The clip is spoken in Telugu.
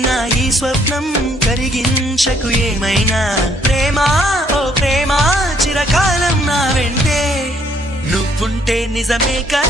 నా ఈ స్వప్నం కరిగించకు ఏమైనా ప్రేమ ఓ ప్రేమ చిరకాలం నా వెంటే నువ్వుంటే నిజమే కా